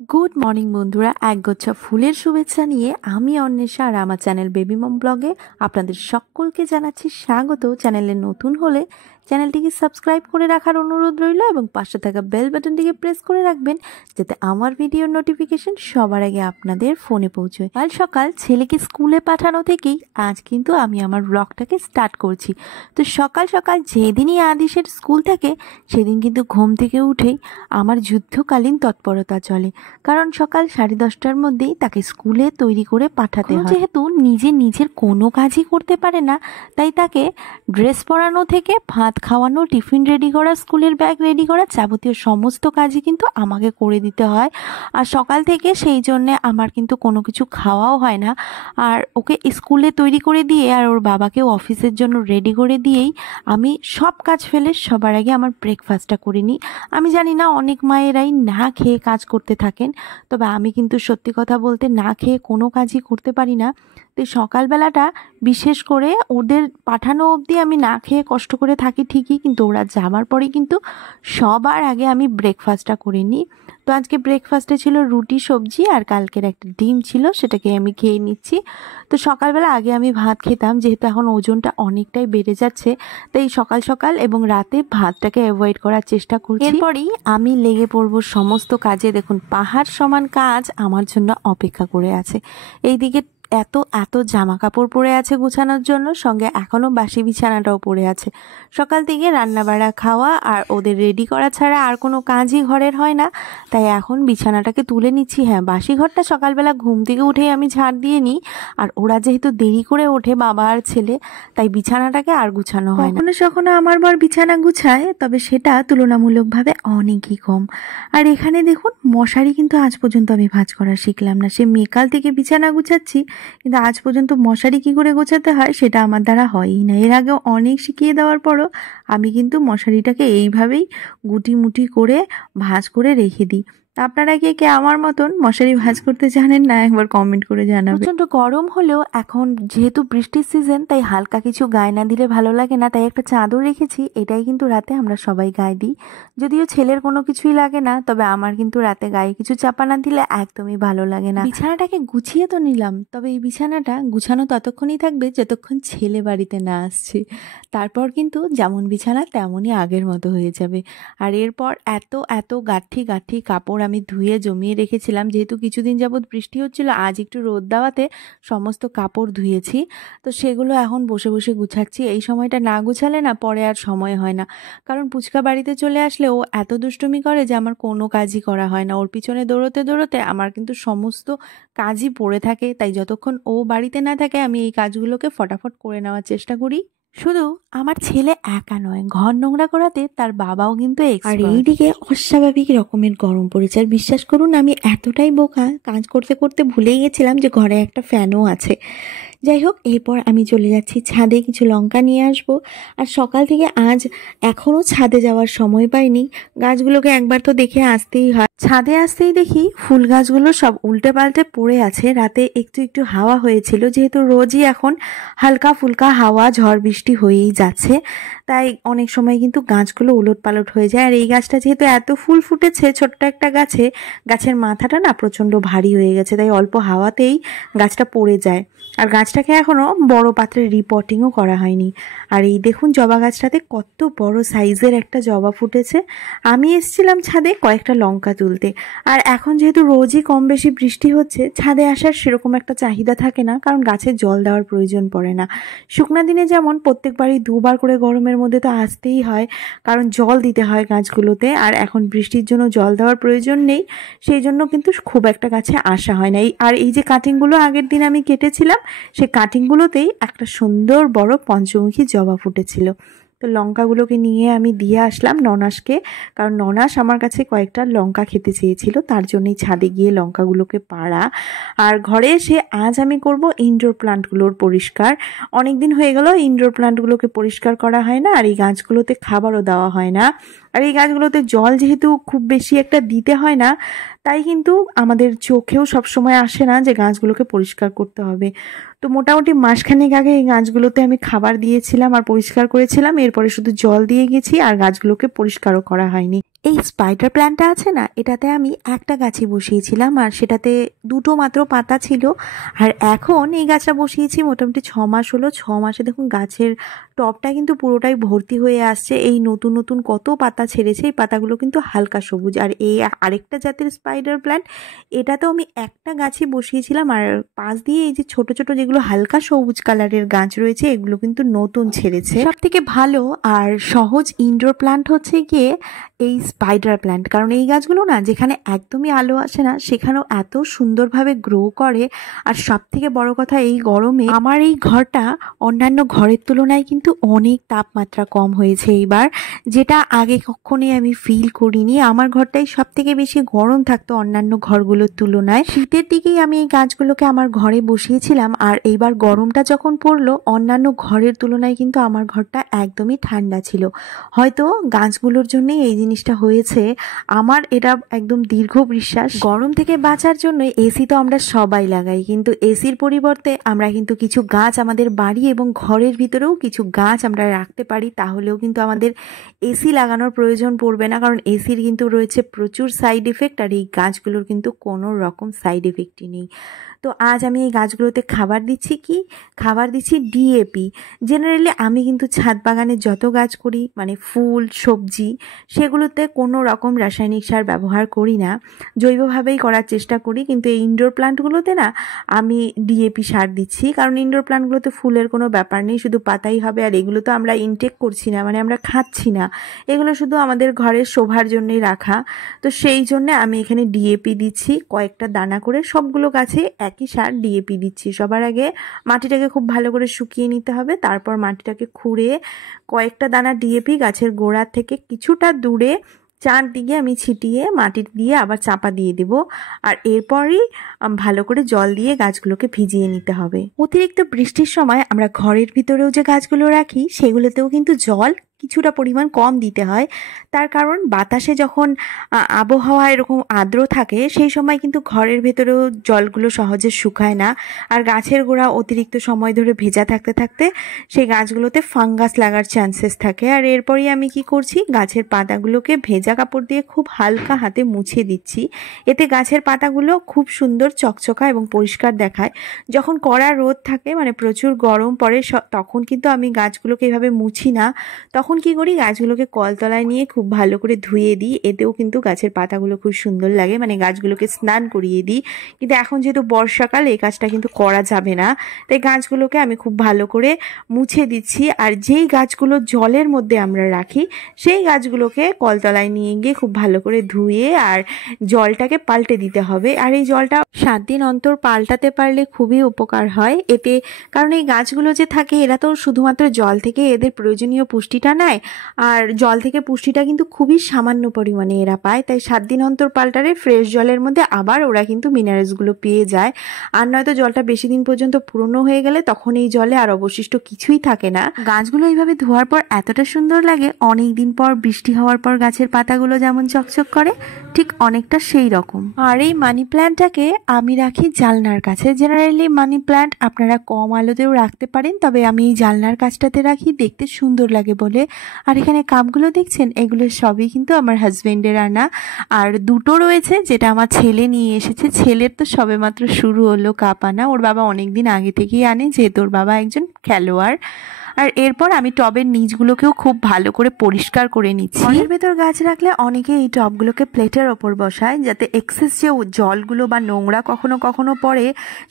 Good morning বন্ধুরা, একগুচ্ছা ফুলের শুভেচ্ছা নিয়ে আমি অন্বেষা আর আমার চ্যানেল বেবি মম ব্লগে আপনাদের সকলকে জানাচ্ছি স্বাগত। চ্যানেলে নতুন হলে চ্যানেলটিকে সাবস্ক্রাইব করে রাখার অনুরোধ রইল এবং পাশে থাকা বেল বাটনটিকে প্রেস করে রাখবেন যাতে আমার ভিডিওর নোটিফিকেশন সবার আগে আপনাদের ফোনে পৌঁছয়। কাল সকাল ছেলেকে স্কুলে পাঠানো থেকেই আজ কিন্তু আমি আমার ব্লগটাকে স্টার্ট করছি। তো সকাল সকাল যেদিনই আদিশের স্কুল থাকে সেদিন কিন্তু ঘুম থেকে উঠেই আমার যুদ্ধকালীন তৎপরতা চলে, কারণ সকাল 10:30টার মধ্যেই তাকে স্কুলে তৈরি করে পাঠাতে হয়। যেহেতু নিজের কোনো কাজই করতে পারে না, তাই তাকে ড্রেস পরানো থেকে ভাত খাওয়ানো, টিফিন রেডি করা, স্কুলের ব্যাগ রেডি করা, যাবতীয় সমস্ত কাজই কিন্তু আমাকে করে দিতে হয়। আর সকাল থেকে সেই জন্যে আমার কিন্তু কোনো কিছু খাওয়াও হয় না। আর ওকে স্কুলে তৈরি করে দিয়ে আর ওর বাবাকেও অফিসের জন্য রেডি করে দিয়েই আমি সব কাজ ফেলে সবার আগে আমার ব্রেকফাস্টটা করে নিই। আমি জানি না অনেক মায়েরাই না খেয়ে কাজ করতে থাকেন, তবে আমি কিন্তু সত্যি কথা বলতে না খেয়ে কোনো কাজই করতে পারি না। তো সকালবেলাটা বিশেষ করে ওদের পাঠানো অবধি আমি না খেয়ে কষ্ট করে থাকি ঠিকই, কিন্তু ওরা যাবার পরেই কিন্তু সবার আগে আমি ব্রেকফাস্টটা করে নিই। তো আজকে ব্রেকফাস্টে ছিল রুটি সবজি আর কালকের একটা ডিম ছিল, সেটাকে আমি খেয়ে নিচ্ছি। তো সকালবেলা আগে আমি ভাত খেতাম, যেহেতু এখন ওজনটা অনেকটাই বেড়ে যাচ্ছে তাই সকাল সকাল এবং রাতে ভাতটাকে অ্যাভয়েড করার চেষ্টা করছি। এরপরই আমি লেগে পড়বো সমস্ত কাজে। দেখুন, পাহাড় সমান কাজ আমার জন্য অপেক্ষা করে আছে। এইদিকে এত এত জামা কাপড় পরে আছে গোছানোর জন্য, সঙ্গে এখনো বাসি বিছানাটাও পড়ে আছে। সকাল থেকে রান্না বাড়া, খাওয়া আর ওদের রেডি করা ছাড়া আর কোনো কাজই ঘরের হয় না, তাই এখন বিছানাটাকে তুলে নিচ্ছি। হ্যাঁ, বাসি ঘরটা সকালবেলা ঘুম থেকে উঠেই আমি ঝাড় দিয়ে নিই, আর ওরা যেহেতু দেরি করে ওঠে বাবা আর ছেলে, তাই বিছানাটাকে আর গুছানো হয় না। কখনো সখনো আমার বর বিছানা গুছায়, তবে সেটা তুলনামূলকভাবে অনেকই কম। আর এখানে দেখুন, মশারি কিন্তু আজ পর্যন্ত আমি ভাঁজ করা শিখলাম না। সে মেকাল থেকে বিছানা গুছাচ্ছি, কিন্তু আজ পর্যন্ত মশারি কি করে গোছাতে হয় সেটা আমার দ্বারা হয়ই না। এর আগেও অনেক শিখিয়ে দেওয়ার পরও আমি কিন্তু মশারিটাকে এইভাবেই গুটি মুটি করে ভাঁজ করে রেখে দিই। আপনারা কে কে আমার মতন মশারি ভাঁজ করতে জানেন না, একবার কমেন্ট করে জানাবেন। প্রচণ্ড গরম হলেও এখন যেহেতু বৃষ্টির সিজন, তাই হালকা কিছু গায়ে না দিলে ভালো লাগে না, তাই একটা চাদর রেখেছি। এটাই কিন্তু রাতে আমরা সবাই গায়ে দিই। যদিও ছেলের কোনো কিছুই লাগে না, তবে আমার কিন্তু রাতে গায়ে কিছু চাপা না দিলে একদমই ভালো লাগে না। বিছানাটাকে গুছিয়ে তো নিলাম, তবে এই বিছানাটা গুছানো ততক্ষণই থাকবে যতক্ষণ ছেলে বাড়িতে না আসছে। তারপর কিন্তু যেমন বিছানা তেমনই আগের মতো হয়ে যাবে। আর এরপর এত এত গাঁঠি গাঁঠি কাপড় আমি ধুয়ে জমিয়ে রেখেছিলাম, যেহেতু কিছুদিন যাবৎ বৃষ্টি হচ্ছিল, আজ একটু রোদ দেওয়াতে সমস্ত কাপড় ধুয়েছি। তো সেগুলো এখন বসে বসে গুছাচ্ছি। এই সময়টা না গুছালে না পরে আর সময় হয় না, কারণ পুচকা বাড়িতে চলে আসলে ও এত দুষ্টুমি করে যে আমার কোনো কাজই করা হয় না। ওর পিছনে দৌড়তে দৌড়তে আমার কিন্তু সমস্ত কাজই পড়ে থাকে, তাই যতক্ষণ ও বাড়িতে না থাকে আমি এই কাজগুলোকে ফটাফট করে নেওয়ার চেষ্টা করি। শুধু আমার ছেলে একা নয়, ঘর নোংরা করাতে তার বাবাও কিন্তু আর এইদিকে অস্বাভাবিক রকমের গরম পড়েছে। আর বিশ্বাস করুন, আমি এতটাই বোকা, কাজ করতে করতে ভুলেই গেছিলাম যে ঘরে একটা ফ্যানও আছে। যাই হোক, এরপর আমি চলে যাচ্ছি ছাদে, কিছু লঙ্কা নিয়ে আসবো। আর সকাল থেকে আজ এখনও ছাদে যাওয়ার সময় পাইনি। গাছগুলোকে একবার তো দেখে আসতেই হয়। ছাদে আসতেই দেখি ফুল গাছগুলো সব উল্টে পাল্টে পড়ে আছে। রাতে একটু একটু হাওয়া হয়েছিল, যেহেতু রোজই এখন হালকা ফুলকা হাওয়া ঝড় বৃষ্টি হয়েই যাচ্ছে, তাই অনেক সময় কিন্তু গাছগুলো উলট পালট হয়ে যায়। আর এই গাছটা যেহেতু এত ফুল ফুটেছে ছোট্ট একটা গাছে, গাছের মাথাটা না প্রচণ্ড ভারী হয়ে গেছে, তাই অল্প হাওয়াতেই গাছটা পড়ে যায়। আর গাছটাকে এখনও বড় পাত্রে রিপোর্টিংও করা হয়নি। আর এই দেখুন, জবা গাছটাতে কত বড় সাইজের একটা জবা ফুটেছে। আমি এসেছিলাম ছাদে কয়েকটা লঙ্কা তুলতে, আর এখন যেহেতু রোজই কম বেশি বৃষ্টি হচ্ছে, ছাদে আসার সেরকম একটা চাহিদা থাকে না, কারণ গাছে জল দেওয়ার প্রয়োজন পড়ে না। শুকনা দিনে যেমন প্রত্যেকবারই দুবার করে গরমের মধ্যে তো আসতেই হয়, কারণ জল দিতে হয় গাছগুলোতে। আর এখন বৃষ্টির জন্য জল দেওয়ার প্রয়োজন নেই, সেই জন্য কিন্তু খুব একটা গাছে আসা হয় না। আর এই যে কাটিংগুলো আগের দিন আমি কেটেছিলাম, সেই কাটিংগুলোতেই একটা সুন্দর বড় পঞ্চমুখী জবা ফুটেছিল। তো লঙ্কাগুলোকে নিয়ে আমি দিয়ে আসলাম ননাসকে, কারণ ননাস আমার কাছে কয়েকটা লঙ্কা খেতে চেয়েছিল, তার জন্যই ছাদে গিয়ে লঙ্কাগুলোকে পাড়া। আর ঘরে এসে আজ আমি করব ইনডোর প্লান্টগুলোর পরিষ্কার। অনেক দিন হয়ে গেল ইনডোর প্লান্টগুলোকে পরিষ্কার করা হয় না, আর এই গাছগুলোতে খাবারও দেওয়া হয় না। আর এই গাছগুলোতে জল যেহেতু খুব বেশি একটা দিতে হয় না, তাই কিন্তু আমাদের চোখেও সবসময় আসে না যে গাছগুলোকে পরিষ্কার করতে হবে। তো মোটামুটি মাসখানেক আগে এই গাছগুলোতে আমি খাবার দিয়েছিলাম আর পরিষ্কার করেছিলাম, এরপরে শুধু জল দিয়ে গেছি আর গাছগুলোকে পরিষ্কারও করা হয়নি। এই স্পাইডার প্ল্যান্টটা আছে না, এটাতে আমি একটা গাছই বসিয়েছিলাম আর সেটাতে দুটো মাত্র পাতা ছিল। আর এখন এই গাছটা বসিয়েছি মোটামুটি 6 মাস হলো। 6 মাসে দেখুন গাছের টবটা কিন্তু পুরোটাই ভর্তি হয়ে আসছে। এই নতুন নতুন কত পাতা ছেড়েছে, এই পাতাগুলো কিন্তু হালকা সবুজ। আর এই আরেকটা জাতের স্পাইডার প্ল্যান্ট, এটাতেও আমি একটা গাছই বসিয়েছিলাম। আর পাশ দিয়ে এই যে ছোট ছোট যেগুলো হালকা সবুজ কালারের গাছ রয়েছে, এগুলো কিন্তু নতুন ছেড়েছে। সব থেকে ভালো আর সহজ ইনডোর প্ল্যান্ট হচ্ছে গিয়ে এই স্পাইডার প্ল্যান্ট, কারণ এই গাছগুলো না যেখানে একদমই আলো আসে না সেখানেও এত সুন্দরভাবে গ্রো করে। আর সব থেকে বড় কথা, এই গরমে আমার এই ঘরটা অন্যান্য ঘরের তুলনায় কিন্তু অনেক তাপমাত্রা কম হয়েছে এইবার, যেটা আগে কখনোই আমি ফিল করিনি। আমার ঘরটাই সব থেকে বেশি গরম থাকতো অন্যান্য ঘরগুলোর তুলনায়। শীতের দিকেই আমি এই গাছগুলোকে আমার ঘরে বসিয়েছিলাম, আর এইবার গরমটা যখন পড়লো অন্যান্য ঘরের তুলনায় কিন্তু আমার ঘরটা একদমই ঠান্ডা ছিল। হয়তো গাছগুলোর জন্যই এই জিনিসটা হয়েছে। আমার এটা একদম দীর্ঘ বিশ্বাস, গরম থেকে বাঁচার জন্য এসি তো আমরা সবাই লাগাই, কিন্তু এসির পরিবর্তে আমরা কিন্তু কিছু গাছ আমাদের বাড়ি এবং ঘরের ভিতরেও কিছু গাছ আমরা রাখতে পারি, তাহলেও কিন্তু আমাদের এসি লাগানোর প্রয়োজন পড়বে না। কারণ এসির কিন্তু রয়েছে প্রচুর সাইড এফেক্ট, আর এই গাছগুলোর কিন্তু কোনো রকম সাইড এফেক্টই নেই। তো আজ আমি এই গাছগুলোতে খাবার দিচ্ছি, কি খাবার দিচ্ছি ডিএপি। জেনারেলি আমি কিন্তু ছাদ বাগানে যত গাছ করি, মানে ফুল সবজি, সেগুলোতে কোনো রকম রাসায়নিক সার ব্যবহার করি না, জৈবভাবেই করার চেষ্টা করি। কিন্তু এই ইনডোর প্ল্যান্টগুলোতে না আমি ডিএপি সার দিচ্ছি, কারণ ইনডোর প্ল্যান্টগুলোতে ফুলের কোনো ব্যাপার নেই, শুধু পাতাই হবে। আর এগুলো তো আমরা ইনটেক করছি না, মানে আমরা খাচ্ছি না, এগুলো শুধু আমাদের ঘরের শোভার জন্যই রাখা। তো সেই জন্যে আমি এখানে ডিএপি দিচ্ছি কয়েকটা দানা করে, সবগুলো গাছে একই সার ডিএপি দিচ্ছি। সবার আগে মাটিটাকে খুব ভালো করে শুকিয়ে নিতে হবে, তারপর মাটিটাকে খুঁড়ে কয়েকটা দানা ডিএপি গাছের গোড়া থেকে কিছুটা দূরে চারদিকে আমি ছিটিয়ে মাটি দিয়ে আবার চাপা দিয়ে দেব। আর এরপরই ভালো করে জল দিয়ে গাছগুলোকে ভিজিয়ে নিতে হবে। অতিরিক্ত বৃষ্টির সময় আমরা ঘরের ভিতরেও যে গাছগুলো রাখি সেগুলোতেও কিন্তু জল কিছুটা পরিমাণ কম দিতে হয়। তার কারণ বাতাসে যখন আবহাওয়া এরকম আর্দ্র থাকে সেই সময় কিন্তু ঘরের ভেতরেও জলগুলো সহজে শুকায় না, আর গাছের গোড়া অতিরিক্ত সময় ধরে ভেজা থাকতে থাকতে সেই গাছগুলোতে ফাঙ্গাস লাগার চান্সেস থাকে। আর এরপরই আমি কি করছি, গাছের পাতাগুলোকে ভেজা কাপড় দিয়ে খুব হালকা হাতে মুছে দিচ্ছি। এতে গাছের পাতাগুলো খুব সুন্দর চকচকা এবং পরিষ্কার দেখায়। যখন কড়া রোদ থাকে, মানে প্রচুর গরম পড়ে, তখন কিন্তু আমি গাছগুলোকে এভাবে মুছি না, তখন কি করি গাছগুলোকে কলতলায় নিয়ে খুব ভালো করে ধুয়ে দিই। এতেও কিন্তু গাছের পাতাগুলো খুব সুন্দর লাগে, মানে গাছগুলোকে স্নান করিয়ে দিই। কিন্তু এখন যেহেতু বর্ষাকাল, এই কাজটা কিন্তু করা যাবে না, তাই গাছগুলোকে আমি খুব ভালো করে মুছে দিচ্ছি। আর যেই গাছগুলো জলের মধ্যে আমরা রাখি সেই গাছগুলোকে কলতলায় নিয়ে গিয়ে খুব ভালো করে ধুয়ে আর জলটাকে পাল্টে দিতে হবে। আর এই জলটা 7 দিন অন্তর পাল্টাতে পারলে খুবই উপকার হয় এতে, কারণ এই গাছগুলো যে থাকে এরা তো শুধুমাত্র জল থেকে এদের প্রয়োজনীয় পুষ্টিটা নেয়, আর জল থেকে পুষ্টিটা কিন্তু খুবই সামান্য পরিমাণে এরা পায়। তাই 7 দিন অন্তর পাল্টারে ফ্রেশ জলের মধ্যে আবার ওরা কিন্তু মিনারেলসগুলো পেয়ে যায়। আর নয়তো জলটা বেশি দিন পর্যন্ত পুরনো হয়ে গেলে তখন এই জলে আর অবশিষ্ট কিছুই থাকে না। গাছগুলো এইভাবে ধোয়ার পর এতটা সুন্দর লাগে, অনেক দিন পর বৃষ্টি হওয়ার পর গাছের পাতাগুলো যেমন চকচক করে ঠিক অনেকটা সেই রকম। আর এই মানি প্ল্যান্টটাকে আমি রাখি জানলার কাছে। জেনারেলি মানি প্ল্যান্ট আপনারা কম আলোতেও রাখতে পারেন, তবে আমি এই জানলার কাছটাতে রাখি, দেখতে সুন্দর লাগে বলে। আর এখানে কাপগুলো দেখছেন, এগুলো সবই কিন্তু আমার হাজবেন্ডের আনা। আর দুটো রয়েছে যেটা আমার ছেলে নিয়ে এসেছে। ছেলের তো সবেমাত্র শুরু হলো কাপ আনা, ওর বাবা অনেকদিন আগে থেকেই আনে, যেহেতু ওর বাবা একজন খেলোয়াড়। আর এরপর আমি টবের নিচগুলোকেও খুব ভালো করে পরিষ্কার করে নিচ্ছি। ঘরের ভেতর গাছ রাখলে অনেকে এই টবগুলোকে প্লেটের ওপর বসায়, যাতে এক্সেস যে জলগুলো বা নোংরা কখনো কখনো পড়ে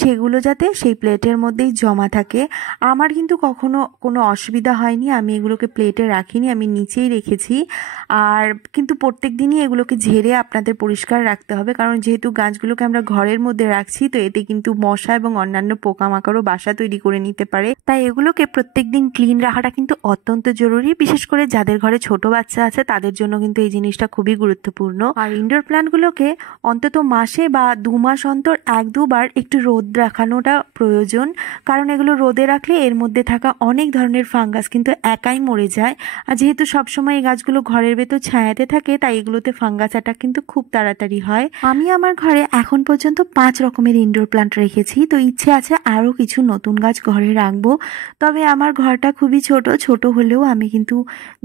সেগুলো যাতে সেই প্লেটের মধ্যেই জমা থাকে। আমার কিন্তু কখনো কোনো অসুবিধা হয়নি, আমি এগুলোকে প্লেটে রাখিনি, আমি নিচেই রেখেছি। আর কিন্তু প্রত্যেক দিনই এগুলোকে ঝেড়ে আপনাদের পরিষ্কার রাখতে হবে, কারণ যেহেতু গাছগুলোকে আমরা ঘরের মধ্যে রাখছি, তো এতে কিন্তু মশা এবং অন্যান্য পোকামাকড়ও বাসা তৈরি করে নিতে পারে। তাই এগুলোকে প্রত্যেক দিন ক্লিন রাখাটা কিন্তু অত্যন্ত জরুরি, বিশেষ করে যাদের ঘরে ছোট বাচ্চা আছে তাদের জন্য কিন্তু এই জিনিসটা খুবই গুরুত্বপূর্ণ। আর ইনডোর প্ল্যান্টগুলোকে অন্তত মাসে বা 2 মাস অন্তর 1-2 বার একটু রোদ রাখানোটা প্রয়োজন, কারণ এগুলো রোদে রাখলে এর মধ্যে থাকা অনেক ধরনের ফাঙ্গাস কিন্তু একাই মরে যায়। আর যেহেতু সবসময় এই গাছগুলো ঘরের ভেতর ছায়াতে থাকে, তাই এগুলোতে ফাঙ্গাস অ্যাটাক কিন্তু খুব তাড়াতাড়ি হয়। আমি আমার ঘরে এখন পর্যন্ত 5 রকমের ইনডোর প্ল্যান্ট রেখেছি, তো ইচ্ছে আছে আরও কিছু নতুন গাছ ঘরে রাখবো। তবে আমার ঘর ঘরটা খুবই ছোট হলেও আমি কিন্তু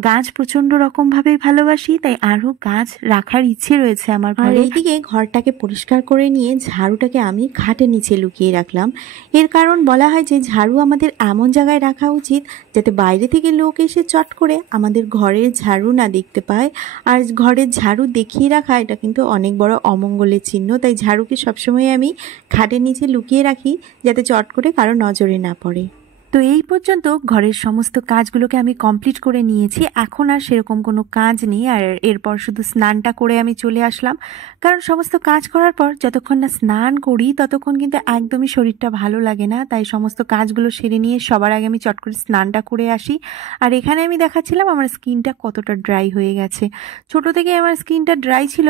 গাছ প্রচণ্ড রকমভাবেই ভালোবাসি, তাই আরও গাছ রাখার ইচ্ছে রয়েছে আমার ঘরে। আর এইদিকে ঘরটাকে পরিষ্কার করে নিয়ে ঝাড়ুটাকে আমি খাটের নিচে লুকিয়ে রাখলাম। এর কারণ বলা হয় যে ঝাড়ু আমাদের এমন জায়গায় রাখা উচিত যাতে বাইরে থেকে লোক এসে চট করে আমাদের ঘরের ঝাড়ু না দেখতে পায়। আর ঘরের ঝাড়ু দেখিয়ে রাখা এটা কিন্তু অনেক বড় অমঙ্গলের চিহ্ন, তাই ঝাড়ুকে সবসময় আমি খাটের নিচে লুকিয়ে রাখি যাতে চট করে কারো নজরে না পড়ে। তো এই পর্যন্ত ঘরের সমস্ত কাজগুলোকে আমি কমপ্লিট করে নিয়েছি। এখন আর সেরকম কোনো কাজ নেই, আর এরপর শুধু স্নানটা করে আমি চলে আসলাম। কারণ সমস্ত কাজ করার পর যতক্ষণ না স্নান করি ততক্ষণ কিন্তু একদমই শরীরটা ভালো লাগে না, তাই সমস্ত কাজগুলো সেরে নিয়ে সবার আগে আমি চট করে স্নানটা করে আসি। আর এখানে আমি দেখাচ্ছিলাম আমার স্কিনটা কতটা ড্রাই হয়ে গেছে। ছোট থেকে আমার স্কিনটা ড্রাই ছিল,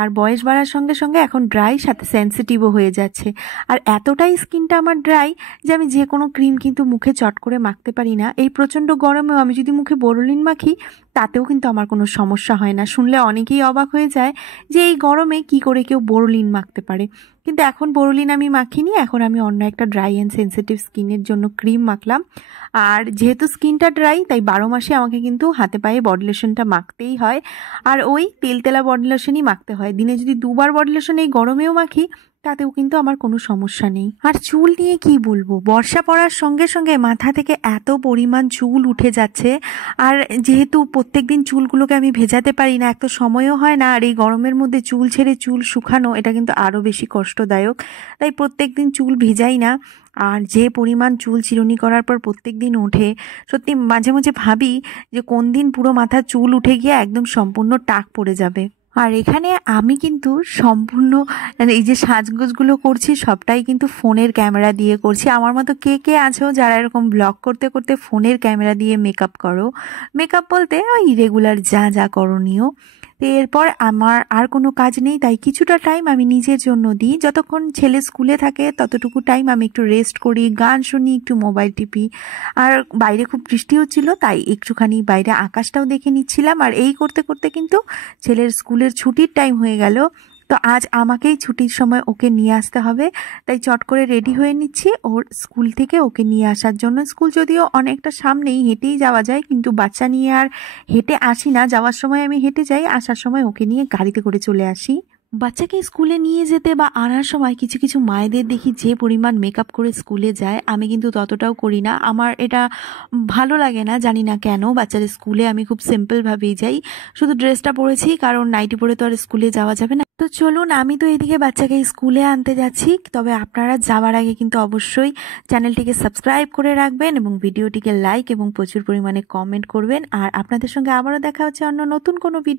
আর বয়স বাড়ার সঙ্গে সঙ্গে এখন ড্রাই সাথে সেন্সিটিভও হয়ে যাচ্ছে। আর এতটাই স্কিনটা আমার ড্রাই যে আমি যে কোনো ক্রিম কিন্তু মুখে চট করে মাখতে পারি না। এই প্রচণ্ড গরমেও আমি যদি মুখে বোরোলিন মাখি তাতেও কিন্তু আমার কোনো সমস্যা হয় না। শুনলে অনেকেই অবাক হয়ে যায় যে এই গরমে কি করে কেউ বোরোলিন মাখতে পারে, কিন্তু এখন বোরোলিন আমি মাখিনি, এখন আমি অন্য একটা ড্রাই অ্যান্ড সেন্সিটিভ স্কিনের জন্য ক্রিম মাখলাম। আর যেহেতু স্কিনটা ড্রাই তাই 12 মাসে আমাকে কিন্তু হাতে পায়ে বডি লোশনটা মাখতেই হয়। আর ওই তেলতেলা বডি লোশনই মাখতে হয়। দিনে যদি 2বার বডি লোশন এই গরমেও মাখি তাতেও কিন্তু আমার কোনো সমস্যা নেই। আর চুল নিয়ে কি বলবো, বর্ষা পড়ার সঙ্গে সঙ্গে মাথা থেকে এত পরিমাণ চুল উঠে যাচ্ছে। আর যেহেতু প্রত্যেকদিন চুলগুলোকে আমি ভেজাতে পারি না, এক তো সময়ও হয় না, আর এই গরমের মধ্যে চুল ছেড়ে চুল শুকানো এটা কিন্তু আরও বেশি কষ্টদায়ক, তাই প্রত্যেকদিন চুল ভেজাই না। আর যে পরিমাণ চুল চিরুনি করার পর প্রত্যেক দিন ওঠে, সত্যি মাঝে মাঝে ভাবি যে কোন দিন পুরো মাথার চুল উঠে গিয়ে একদম সম্পূর্ণ টাক পড়ে যাবে। আর এখানে আমি কিন্তু সম্পূর্ণ এই যে সাজগোজগুলো করছি সবটাই কিন্তু ফোনের ক্যামেরা দিয়ে করছি। আমার মতো কে কে আছো যারা এরকম ব্লগ করতে করতে ফোনের ক্যামেরা দিয়ে মেকআপ করো? মেকআপ বলতে ওই রেগুলার যা যা করণীয়। তো এরপর আমার আর কোনো কাজ নেই, তাই কিছুটা টাইম আমি নিজের জন্য দিই। যতক্ষণ ছেলে স্কুলে থাকে ততটুকু টাইম আমি একটু রেস্ট করি, গান শুনি, একটু মোবাইল টিপি। আর বাইরে খুব বৃষ্টি হচ্ছিল তাই একটুখানি বাইরে আকাশটাও দেখে নিচ্ছিলাম। আর এই করতে করতে কিন্তু ছেলের স্কুলের ছুটির টাইম হয়ে গেল। তো আজ আমাকেই ছুটির সময় ওকে নিয়ে আসতে হবে, তাই চট করে রেডি হয়ে নিচ্ছি ওর স্কুল থেকে ওকে নিয়ে আসার জন্য। স্কুল যদিও অনেকটা সামনেই, হেঁটেই যাওয়া যায়, কিন্তু বাচ্চা নিয়ে আর হেঁটে আসি না। যাওয়ার সময় আমি হেঁটে যাই, আসার সময় ওকে নিয়ে গাড়িতে করে চলে আসি। বাচ্চাকে স্কুলে নিয়ে যেতে বা আনার সময় কিছু কিছু মায়েদের দেখি যে পরিমাণ মেকআপ করে স্কুলে যায়, আমি কিন্তু ততটাও করি না। আমার এটা ভালো লাগে না, জানি না কেন। বাচ্চাদের স্কুলে আমি খুব সিম্পলভাবেই যাই, শুধু ড্রেসটা পরেছি, কারণ নাইটি পরে তো আর স্কুলে যাওয়া যাবে না। তো চলুন, আমি তো এদিকে বাচ্চাকে স্কুলে আনতে যাচ্ছি। তবে আপনারা যাওয়ার আগে কিন্তু অবশ্যই চ্যানেলটিকে সাবস্ক্রাইব করে রাখবেন এবং ভিডিওটিকে লাইক এবং প্রচুর পরিমাণে কমেন্ট করবেন। আর আপনাদের সঙ্গে আবারও দেখা হচ্ছে অন্য নতুন কোনো ভিডিও।